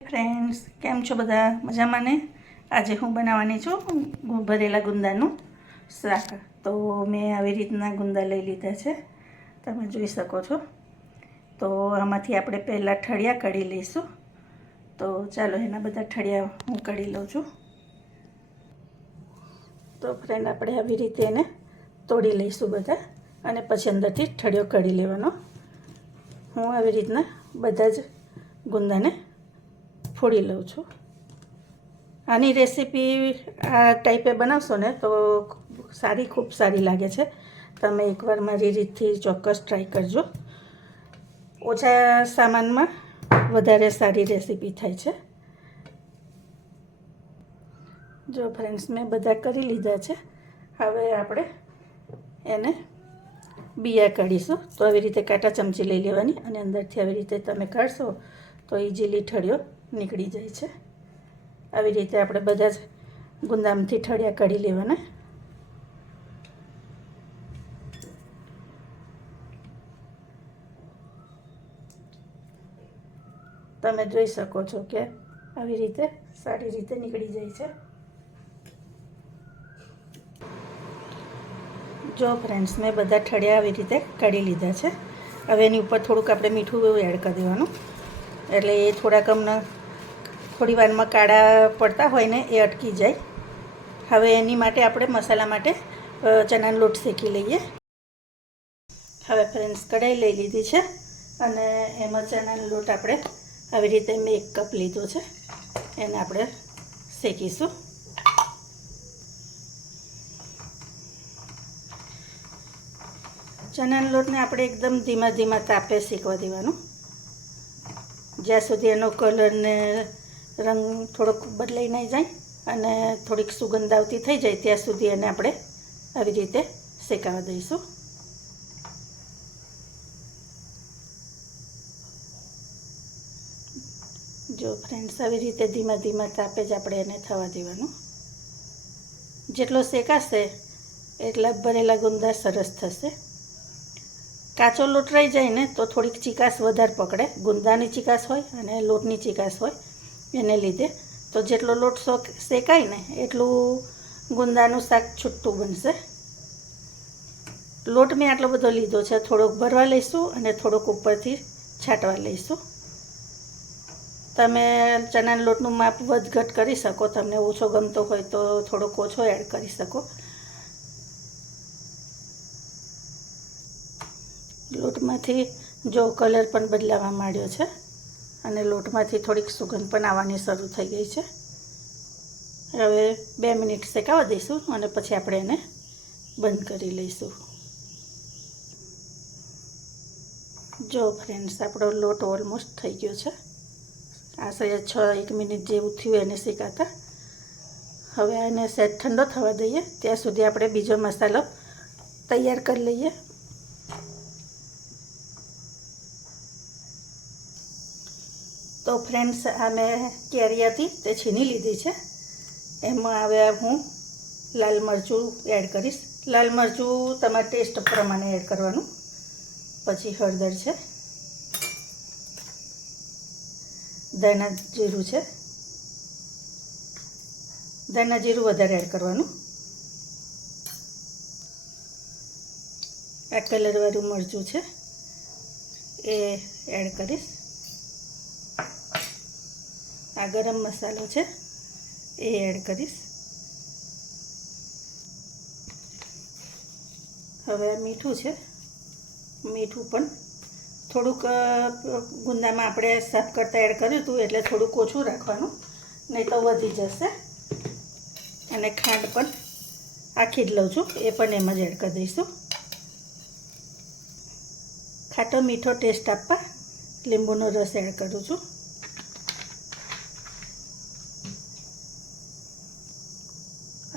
Friends, કેમ છો બધા? મજામાં ને? આજે હું બનાવવાની છું ભરેલા ગુંદાનું શાક. તો મેં આવી રીતના ગુંદા લઈ લીધા છે, તમે જોઈ શકો છો. તો આમાંથી આપણે પહેલાં ઠળિયા કાઢી લઈશું. તો ચાલો એના બધા ઠળિયા હું કાઢી લઉં છું. તો ફ્રેન્ડ, આપણે આવી રીતે એને તોડી લઈશું બધા, અને પછી અંદરથી ઠળિયો કાઢી લેવાનો. હું આવી રીતના બધા જ ગુંદાને ફોડી લઉં છું. આની રેસીપી આ ટાઈપે બનાવશો ને તો ખૂબ સારી લાગે છે. તમે એકવાર મારી રીતથી ચોક્કસ ટ્રાય કરજો. ઓછા સામાનમાં વધારે સારી રેસીપી થાય છે. જો ફ્રેન્ડ્સ, મેં બધા કરી લીધા છે. હવે આપણે એને બિયા કાઢીશું. તો આવી રીતે કાંટા ચમચી લઈ લેવાની, અને અંદરથી આવી રીતે તમે કાઢશો તો ઇઝીલી ઠળિયો નીકળી જાય છે. આવી રીતે આપણે બધા જ ગુંદામાંથી ઠળિયા કાઢી લેવાના. તમે જોઈ શકો છો કે આવી રીતે સારી રીતે નીકળી જાય છે. જો ફ્રેન્ડ્સ, મેં બધા ઠળિયા આવી રીતે કાઢી લીધા છે. હવે એની ઉપર થોડુંક આપણે મીઠું એડ કરી દેવાનું, એટલે એ થોડી વારમાં કાળા પડતા હોય ને એ અટકી જાય. હવે એની માટે આપણે મસાલા માટે ચણાનો લોટ શેકી લઈએ. હવે ફ્રેન્ડ્સ, કઢાઈ લઈ લીધી છે, અને એમાં ચણાનો લોટ આપણે આવી રીતે મેં 1 કપ લીધો છે, એને આપણે શેકીશું. ચણાના લોટને આપણે એકદમ ધીમા તાપે શેકવા દેવાનું, જ્યાં સુધી એનો કલર ને રંગ થોડોક બદલાઈ નહીં જાય અને થોડીક સુગંધ આવતી થઈ જાય ત્યાં સુધી એને આપણે આવી રીતે શેકાવા દઈશું. જો ફ્રેન્ડ્સ, આવી રીતે ધીમા તાપે જ આપણે એને થવા દેવાનું. જેટલો શેકાશે એટલા ભરેલા ગુંદા સરસ થશે. કાચો લોટ રહી જાય ને તો થોડીક ચીકાશ વધારે પકડે, ગુંદાની ચીકાશ હોય અને લોટની ચીકાશ હોય એને લીધે. તો જેટલો લોટ શેકાય ને એટલું ગુંદાનું શાક છૂટું બનશે. લોટ મેં આટલો બધો લીધો છે, થોડોક ભરવા લઈશું અને થોડોક ઉપરથી છાંટવા લઈશું. તમે ચણાના લોટનું માપ વધઘટ કરી શકો, તમને ઓછો ગમતો હોય તો થોડોક ઓછો એડ કરી શકો. લોટમાંથી જો કલર પણ બદલાવા માંડ્યો છે, અને લોટમાંથી થોડીક સુગંધ પણ આવવાની શરૂ થઈ ગઈ છે. હવે 2 મિનિટ શેકાવા દઈશું, અને પછી આપણે એને બંધ કરી લઈશું. જો ફ્રેન્ડ્સ, આપણો લોટ ઓલમોસ્ટ થઈ ગયો છે. આશરે 1 મિનિટ જેવું થયું એને શેકાતા. હવે એને સહેજ ઠંડો થવા દઈએ, ત્યાં સુધી આપણે બીજો મસાલો તૈયાર કરી લઈએ. તો ફ્રેન્ડ્સ, આ મેં કેરી હતી તે છીની લીધી છે. એમાં હવે હું લાલ મરચું એડ કરીશ. લાલ મરચું તમારા ટેસ્ટ પ્રમાણે એડ કરવાનું. પછી હળદર છે, ધાણા જીરું છે, ધાણા જીરું વધારે એડ કરવાનું. આ કલરવાળું મરચું છે એ એડ કરીશ. આ ગરમ મસાલો છે એ એડ કરીશ. હવે આ મીઠું છે, મીઠું પણ થોડુંક ગુંદામાં આપણે સાફ કરતાં એડ કર્યું હતું એટલે થોડુંક ઓછું રાખવાનું, નહીં તો વધી જશે. અને ખાંડ પણ આખી જ લઉં છું, એ પણ એમ જ એડ કરી દઈશું. ખાટો મીઠો ટેસ્ટ આપવા લીંબુનો રસ એડ કરું છું.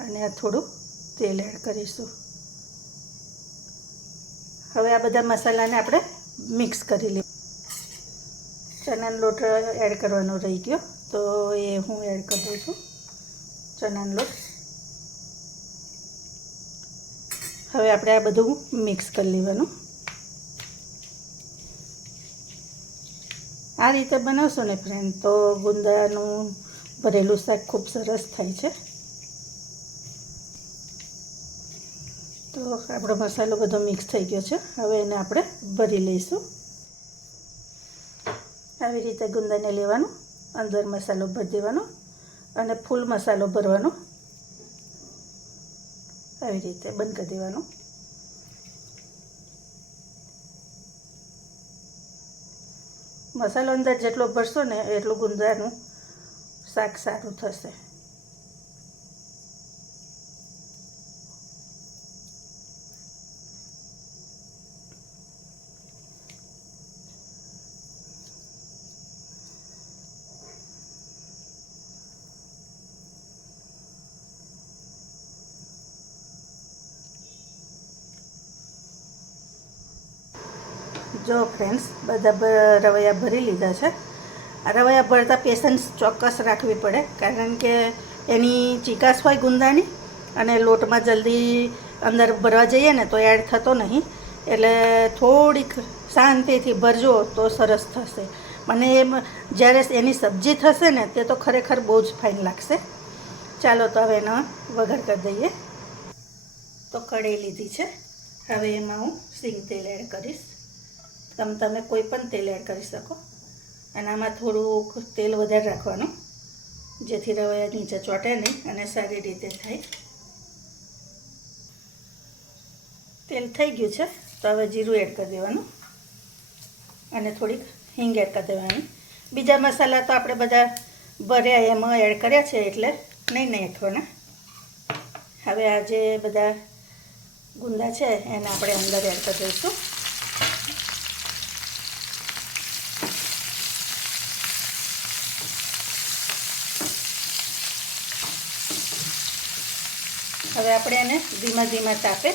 અને આ થોડું તેલ એડ કરીશું. હવે આ બધા મસાલાને આપણે મિક્સ કરી લઈએ. ચણાનો લોટ એડ કરવાનો રહી ગયો, તો એ હું એડ કરી દઉં છું ચણાનો લોટ. હવે આપણે આ બધું મિક્સ કરી લેવાનું. આ રીતે બનાવશો ને ફ્રેન્ડ તો ગુંદાનું ભરેલું શાક ખૂબ સરસ થાય છે. તો આપણો મસાલો બધો મિક્સ થઈ ગયો છે. હવે એને આપણે ભરી લઈશું. આવી રીતે ગુંદાને લેવાનું, અંદર મસાલો ભરી દેવાનો અને ફૂલ મસાલો ભરવાનો. આવી રીતે બંધ કરી દેવાનું. મસાલો અંદર જેટલો ભરશો ને એટલું ગુંદાનું શાક સારું થશે. જો ફ્રેન્ડ્સ બધા રવૈયા ભરી લીધા છે. આ રવૈયા ભરતા પેશન્સ ચોક્કસ રાખવી પડે, કારણ કે એની ચીકાશ હોય ગુંદાની અને લોટમાં જલ્દી અંદર ભરવા જઈએ ને તો એડ થતો નહીં. એટલે થોડીક શાંતિથી ભરજો તો સરસ થશે. મને એમ જ્યારે એની સબ્જી થશે ને તે તો ખરેખર બહુ જ ફાઇન લાગશે. ચાલો તો હવે એનો વઘાર કરી દઈએ. તો કઢાઈ લીધી છે. હવે એમાં હું સિંગ તેલ એડ કરીશ. તમે કોઈ પણ તેલ એડ કરી શકો. અને આમાં થોડુંક તેલ વધારે રાખવાનું, જેથી રવૈયા નીચે ચોંટે નહીં અને સારી રીતે થાય. તેલ થઈ ગયું છે તો હવે જીરું એડ કરી દેવાનું અને થોડીક હિંગ એડ કરી દેવાની. બીજા મસાલા તો આપણે બધા ભર્યા એમાં એડ કર્યા છે એટલે નહીં નાખવાના. હવે આ જે બધા ગુંદા છે એને આપણે અંદર એડ કરી દઈશું. હવે આપણે એને ધીમા ધીમા તાપે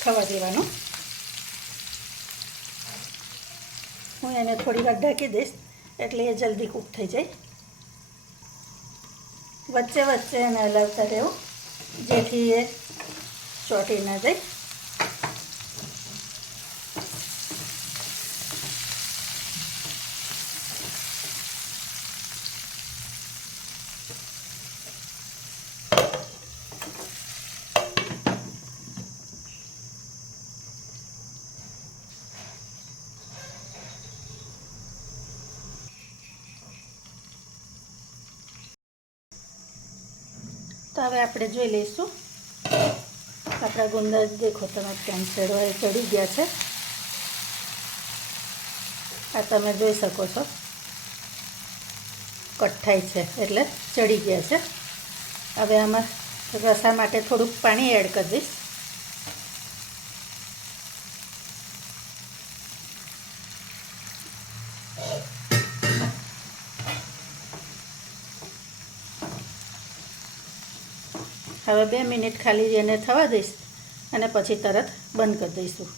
થવા દેવાનું. હું એને થોડી વાર ઢાંકી દઈશ એટલે એ જલ્દી કૂક થઈ જાય. વચ્ચે વચ્ચે એને હલાવતા રહેવું જેથી એ ચોંટી ના જાય. તો હવે આપણે જોઈ લઈશું. આપણા ગુંદા દેખો તમે કેમ ચડી ગયા છે. આ તમે જોઈ શકો છો કટ થાય છે એટલે ચડી ગયા છે. હવે આમાં રસા માટે થોડુંક પાણી એડ કરી દઈશ. હવે 2 મિનિટ ખાલી એને થવા દઈશ અને પછી તરત બંધ કરી દઈશું.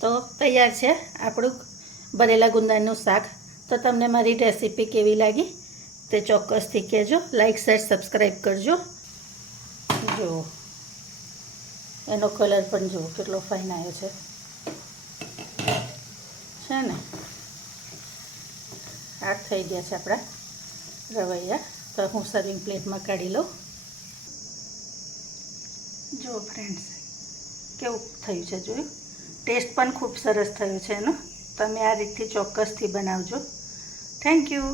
તો તૈયાર છે આપણું ભરેલા ગુંદાનું શાક. તો તમને મારી રેસીપી કેવી લાગી તે ચોક્કસથી કહેજો. લાઈક શેર સબસ્ક્રાઈબ કરજો. જુઓ એનો કલર પણ જુઓ કેટલો ફાઇન આવ્યો છે ને. આ થઈ ગયા છે આપણા રવૈયા. તો હું સર્વિંગ પ્લેટમાં કાઢી લઉં. જુઓ ફ્રેન્ડ્સ કેવું થયું છે, જોયું. ટેસ્ટ પણ ખૂબ સરસ થયો છે એનો. તમે આ રીતથી ચોક્કસથી બનાવજો. Thank you.